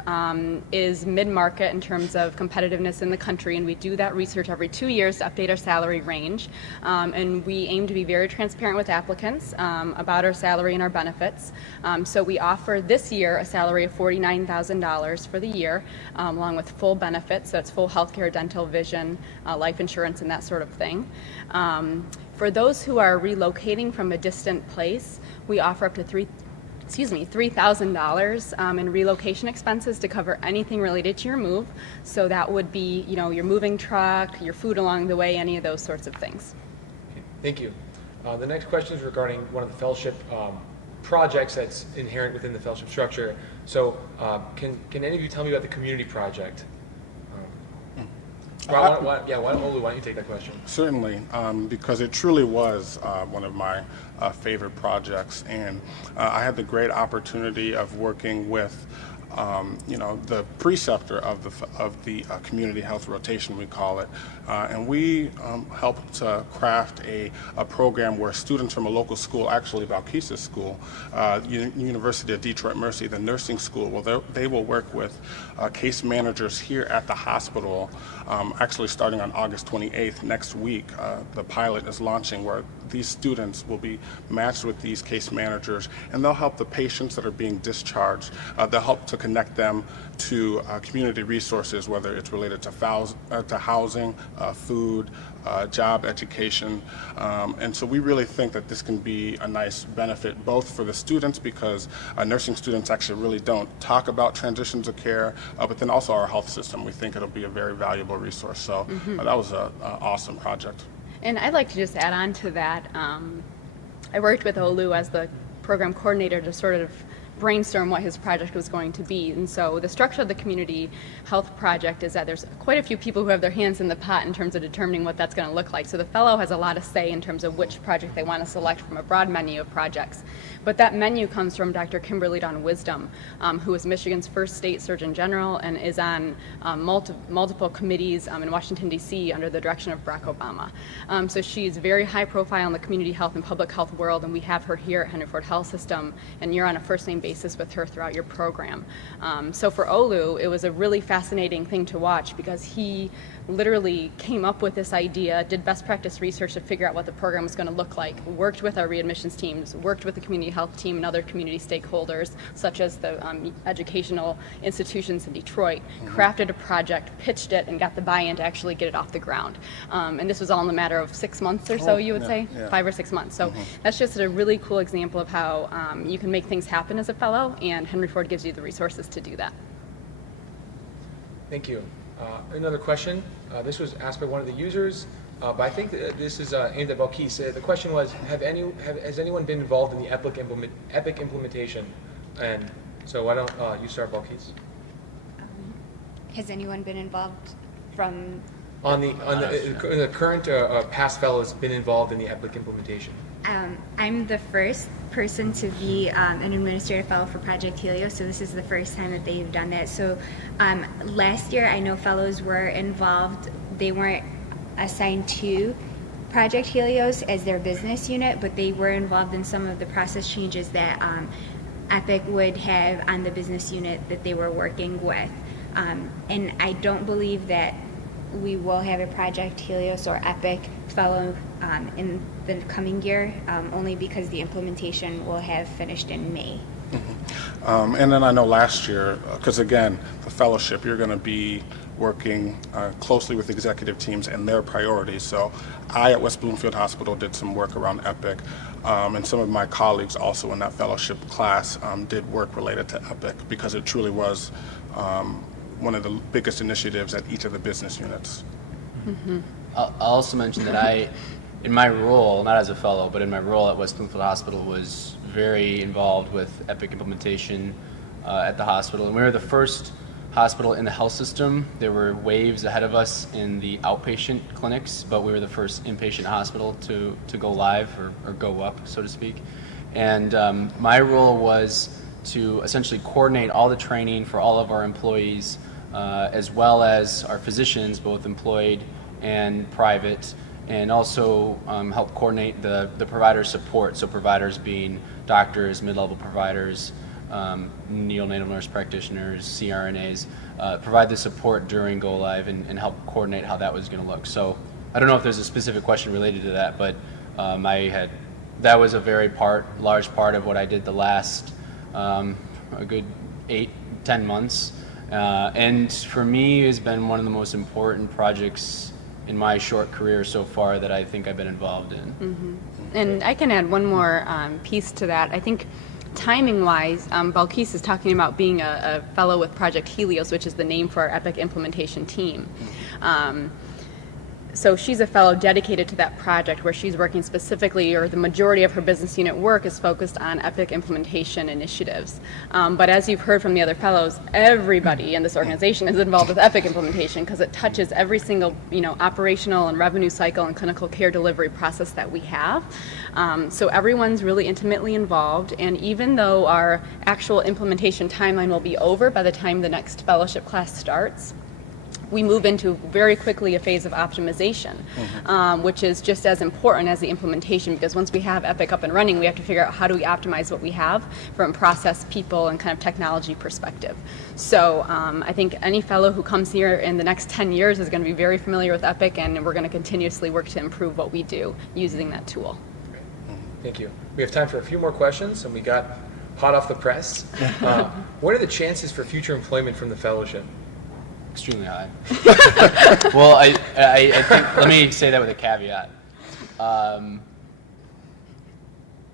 is mid-market in terms of competitiveness in the country, and we do that research every 2 years to update our salary range. And we aim to be very transparent with applicants about our salary and our benefits. So we offer this year a salary of $49,000 for the year, along with full benefits. So that's full healthcare, dental, vision, life insurance, and that sort of thing. For those who are relocating from a distant place, we offer up to $3,000 in relocation expenses to cover anything related to your move. So that would be, your moving truck, your food along the way, any of those sorts of things. Okay, thank you. The next question is regarding one of the fellowship projects that's inherent within the fellowship structure. So can any of you tell me about the community project? Why don't you take that question? Certainly, because it truly was one of my favorite projects, and I had the great opportunity of working with the preceptor of the community health rotation, we call it, and we helped to craft a program where students from a local school, actually Valkeis's school, University of Detroit Mercy, the nursing school, they will work with case managers here at the hospital. Actually, starting on August 28th next week, the pilot is launching where these students will be matched with these case managers, and they'll help the patients that are being discharged. They'll help to connect them to community resources, whether it's related to housing, food, job, education. And so we really think that this can be a nice benefit both for the students, because nursing students actually really don't talk about transitions of care, but then also our health system. We think it'll be a very valuable resource. So that was an awesome project. And I'd like to just add on to that. I worked with Olu as the program coordinator to sort of brainstorm what his project was going to be. And so the structure of the community health project is that there's quite a few people who have their hands in the pot in terms of determining what that's going to look like. So the fellow has a lot of say in terms of which project they want to select from a broad menu of projects. But that menu comes from Dr. Kimberly Dawn Wisdom, who is Michigan's first state Surgeon General and is on multiple committees in Washington, D.C. under the direction of Barack Obama. So she's very high profile in the community health and public health world, and we have her here at Henry Ford Health System, and you're on a first name basis with her throughout your program. So for Olu, it was a really fascinating thing to watch because he literally came up with this idea, did best practice research to figure out what the program was going to look like, worked with our readmissions teams, worked with the community health team and other community stakeholders, such as the educational institutions in Detroit, crafted a project, pitched it, and got the buy-in to actually get it off the ground. And this was all in a matter of 6 months or so, you would say? Yeah. 5 or 6 months. So that's just a really cool example of how you can make things happen as a fellow, and Henry Ford gives you the resources to do that. Thank you. Another question. This was asked by one of the users, but I think that this is aimed at Balkis. The question was, has anyone been involved in the EPIC implementation? And so why don't you start, Balkis? Has anyone been involved from? On the current past fellows been involved in the EPIC implementation? I'm the first person to be an administrative fellow for Project Helios, so this is the first time that they've done that. So last year, I know fellows were involved. They weren't assigned to Project Helios as their business unit, but they were involved in some of the process changes that EPIC would have on the business unit that they were working with. And I don't believe that we will have a Project Helios or EPIC fellow in the coming year, only because the implementation will have finished in May. And then I know last year, because again, the fellowship, you're going to be working closely with executive teams and their priorities. So I at West Bloomfield Hospital did some work around EPIC, and some of my colleagues also in that fellowship class did work related to EPIC because it truly was one of the biggest initiatives at each of the business units. I'll also mention that in my role, not as a fellow, but in my role at West Bloomfield Hospital, was very involved with EPIC implementation at the hospital. And we were the first hospital in the health system. There were waves ahead of us in the outpatient clinics, but we were the first inpatient hospital to go live or go up, so to speak. And my role was to essentially coordinate all the training for all of our employees, as well as our physicians, both employed and private, and also help coordinate the provider support, so providers being doctors, mid-level providers, neonatal nurse practitioners, CRNAs, provide the support during go live and help coordinate how that was going to look. So I don't know if there's a specific question related to that, but that was a very large part of what I did the last a good 8-10 months. And for me, it's been one of the most important projects in my short career so far that I think I've been involved in. And I can add one more piece to that. I think timing-wise, Balkis is talking about being a fellow with Project Helios, which is the name for our EPIC implementation team. So she's a fellow dedicated to that project where she's working specifically, or the majority of her business unit work is focused on EPIC implementation initiatives. But as you've heard from the other fellows, everybody in this organization is involved with EPIC implementation because it touches every single operational and revenue cycle and clinical care delivery process that we have. So everyone's really intimately involved, and even though our actual implementation timeline will be over by the time the next fellowship class starts, we move into very quickly a phase of optimization, which is just as important as the implementation, because once we have EPIC up and running, we have to figure out how do we optimize what we have from process, people, and kind of technology perspective. So I think any fellow who comes here in the next 10 years is going to be very familiar with EPIC, and we're going to continuously work to improve what we do using that tool. Thank you. We have time for a few more questions, and we got hot off the press. What are the chances for future employment from the fellowship? Extremely high. Well, I think, let me say that with a caveat.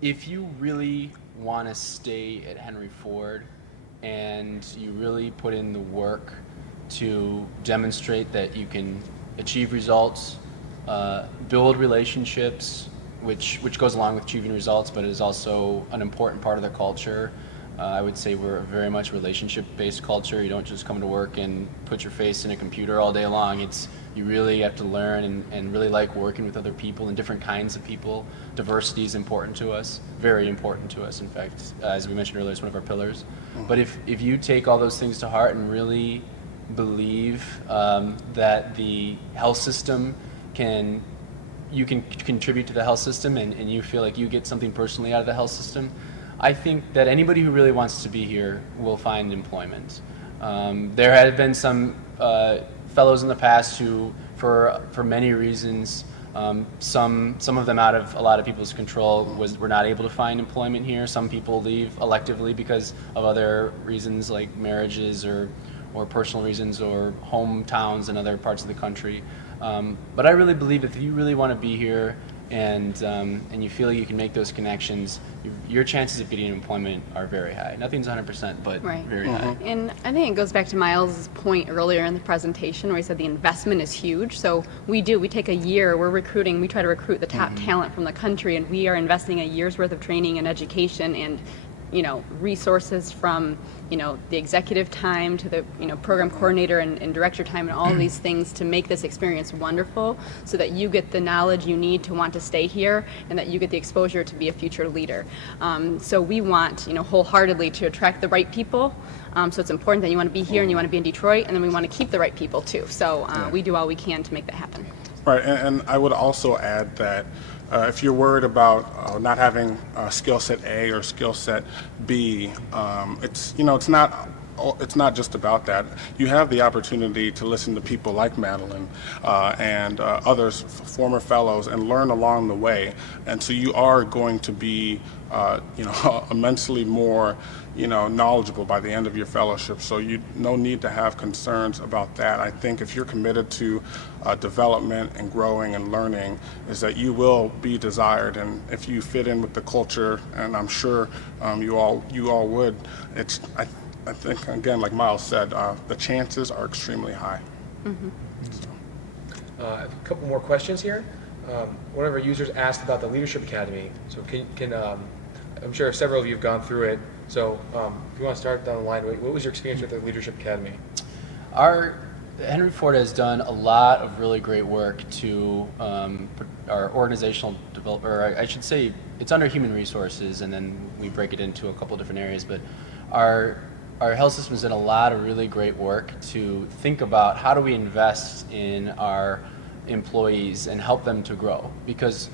If you really want to stay at Henry Ford and you really put in the work to demonstrate that you can achieve results, build relationships which goes along with achieving results, but is also an important part of the culture. I would say we're a very much relationship-based culture. You don't just come to work and put your face in a computer all day long. You really have to learn and really like working with other people and different kinds of people. Diversity is important to us, very important to us. In fact, as we mentioned earlier, it's one of our pillars. But if you take all those things to heart and really believe that the health system you can contribute to the health system and you feel like you get something personally out of the health system, I think that anybody who really wants to be here will find employment. There have been some fellows in the past who, for many reasons, some of them out of a lot of people's control, were not able to find employment here. Some people leave electively because of other reasons like marriages or personal reasons or hometowns in other parts of the country. But I really believe if you really want to be here and you feel you can make those connections, your chances of getting employment are very high. Nothing's 100%, but very high. And I think it goes back to Miles' point earlier in the presentation where he said the investment is huge. So we take a year, we try to recruit the top talent from the country, and we are investing a year's worth of training and education and resources from, the executive time to the, program coordinator and director time and all of these things to make this experience wonderful so that you get the knowledge you need to want to stay here and that you get the exposure to be a future leader. So we want, wholeheartedly to attract the right people. So it's important that you want to be here and you want to be in Detroit, and then we want to keep the right people too. So we do all we can to make that happen. Right, and I would also add that if you're worried about not having skill set A or skill set B, it's not just about that. You have the opportunity to listen to people like Madeline and others, former fellows, and learn along the way. And so you are going to be, immensely more, knowledgeable by the end of your fellowship. So no need to have concerns about that. I think if you're committed to development and growing and learning, is that you will be desired. And if you fit in with the culture, and I'm sure you all would, I think, again, like Miles said, the chances are extremely high. I have a couple more questions here. One of our users asked about the Leadership Academy. So I'm sure several of you have gone through it. So if you want to start down the line, what was your experience with the Leadership Academy? Henry Ford has done a lot of really great work to our organizational development, or I should say it's under human resources, and then we break it into a couple different areas, but our health system has done a lot of really great work to think about how do we invest in our employees and help them to grow, because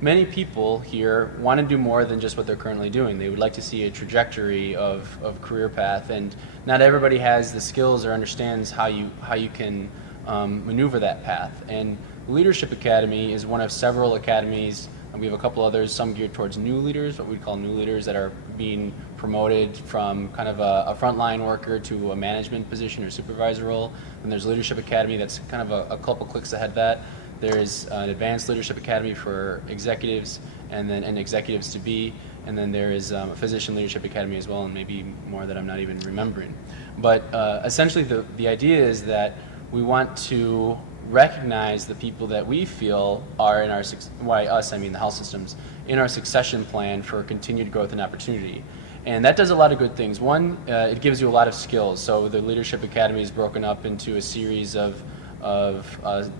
many people here want to do more than just what they're currently doing. They would like to see a trajectory of career path, and not everybody has the skills or understands how you can maneuver that path. And Leadership Academy is one of several academies, and we have a couple others, some geared towards new leaders, what we call new leaders, that are being promoted from kind of a frontline worker to a management position or supervisor role. And there's Leadership Academy that's kind of a couple clicks ahead of that. There's an Advanced Leadership Academy for executives and executives to be, and then there is a Physician Leadership Academy as well, and maybe more that I'm not even remembering. But essentially the idea is that we want to recognize the people that we feel are in our, the health systems, in our succession plan for continued growth and opportunity. And that does a lot of good things. One, it gives you a lot of skills. So the Leadership Academy is broken up into a series of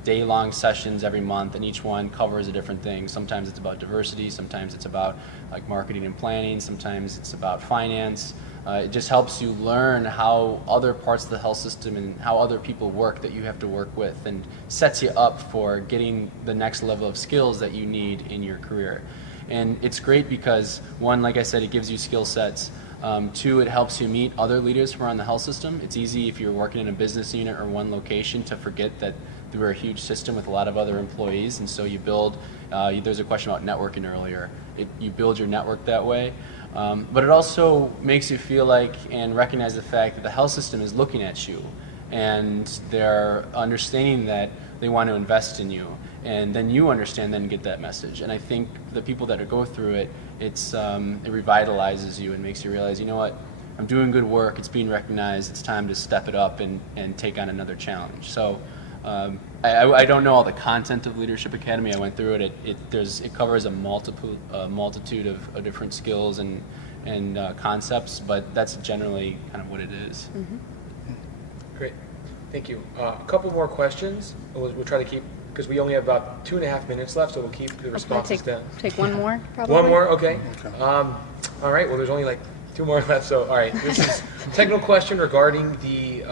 day-long sessions every month, and each one covers a different thing. Sometimes it's about diversity, sometimes it's about like marketing and planning, sometimes it's about finance. It just helps you learn how other parts of the health system and how other people work that you have to work with, and sets you up for getting the next level of skills that you need in your career. And it's great because, one, like I said, it gives you skill sets. Two, it helps you meet other leaders from around the health system. It's easy if you're working in a business unit or one location to forget that we're a huge system with a lot of other employees, and so you build, there's a question about networking earlier, you build your network that way. But it also makes you feel like and recognize the fact that the health system is looking at you, and they're understanding that they want to invest in you, and then you understand and get that message. And I think the people that go through it, it revitalizes you and makes you realize, you know what, I'm doing good work, it's being recognized, it's time to step it up and take on another challenge. So I don't know all the content of Leadership Academy. I went through it. It covers a multitude of different skills and concepts, but that's generally kind of what it is. Great. Thank you. A couple more questions. We'll try to keep, because we only have about 2.5 minutes left, so we'll keep the responses down. Take one more, probably. One more? Okay. All right. Well, there's only like 2 more left. So, all right. This is a technical question regarding the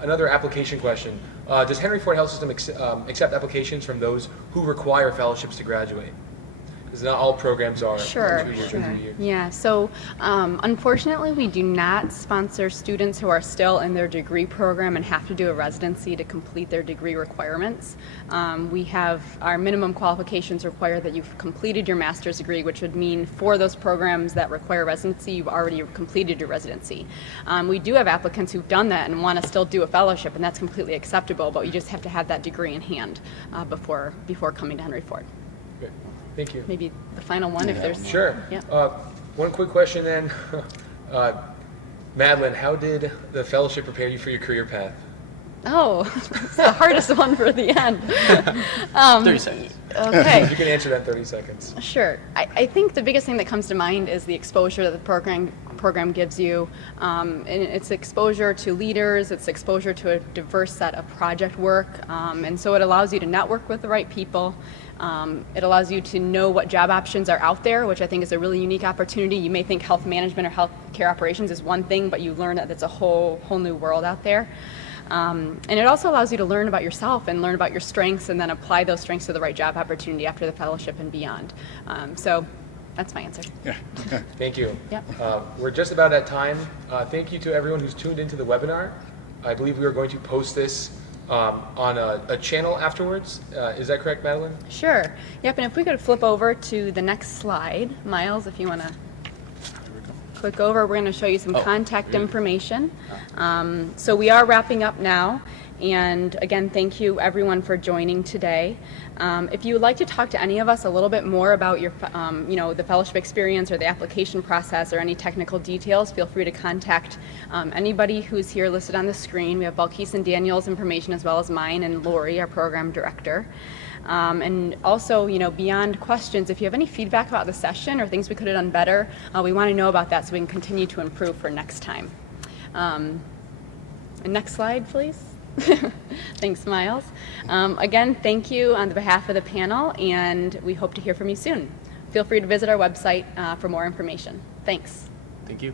another application question. Does Henry Ford Health System accept applications from those who require fellowships to graduate? Because not all programs are 2 years or 3 years. Yeah, so unfortunately we do not sponsor students who are still in their degree program and have to do a residency to complete their degree requirements. We have our minimum qualifications require that you've completed your master's degree, which would mean for those programs that require residency, you've already completed your residency. We do have applicants who've done that and want to still do a fellowship, and that's completely acceptable, but you just have to have that degree in hand before coming to Henry Ford. Good. Thank you. Maybe the final one, if there's... Sure. Yeah. One quick question then. Madeline, how did the fellowship prepare you for your career path? Oh, it's the hardest one for the end. 30 seconds. Okay. You can answer that in 30 seconds. Sure. I think the biggest thing that comes to mind is the exposure that the program gives you. And it's exposure to leaders, it's exposure to a diverse set of project work, and so it allows you to network with the right people. It allows you to know what job options are out there, which I think is a really unique opportunity. You may think health management or health care operations is one thing, but you learn that it's a whole new world out there. And it also allows you to learn about yourself and learn about your strengths and then apply those strengths to the right job opportunity after the fellowship and beyond. So that's my answer. Yeah. Thank you. Yep. We're just about at time. Thank you to everyone who's tuned into the webinar. I believe we are going to post this on a channel afterwards. Is that correct, Madeline? Sure. Yep, and if we could flip over to the next slide, Miles, if you want to click over, we're going to show you some contact information. So we are wrapping up now. And again, thank you everyone for joining today. If you would like to talk to any of us a little bit more about your, the fellowship experience or the application process or any technical details, feel free to contact anybody who's here listed on the screen. We have Balkis and Daniel's information as well as mine and Lori, our program director. And also, beyond questions, if you have any feedback about the session or things we could have done better, we want to know about that so we can continue to improve for next time. And next slide, please. Thanks, Miles. Again, thank you on behalf of the panel, and we hope to hear from you soon. Feel free to visit our website for more information. Thanks. Thank you.